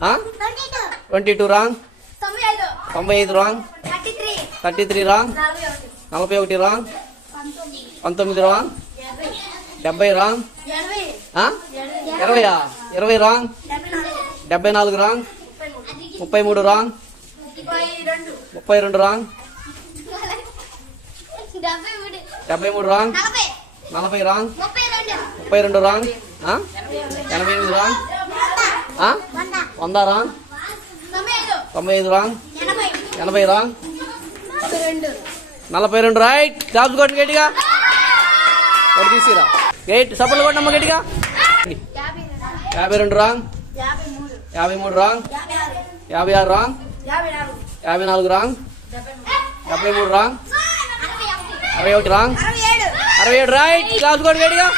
22 wrong. 95 wrong. 33 wrong. 41 wrong. 19 wrong. 70 wrong. 20 wrong. 74 wrong. 33 wrong. 32 wrong. 73 wrong. 40 wrong. 32 wrong. 88 wrong. 100 wrong. 95 wrong. 80 wrong. 42 right. Claps కొట్టండి గట్టిగా. కొట్టి తీసుకురా. Gate సపోర్ట్లు కొట్టమ్మా గట్టిగా. 52 wrong. 53 wrong. 56 wrong. 54 wrong. 73 wrong. 61 wrong. 67 right. Claps కొట్టండి గట్టిగా.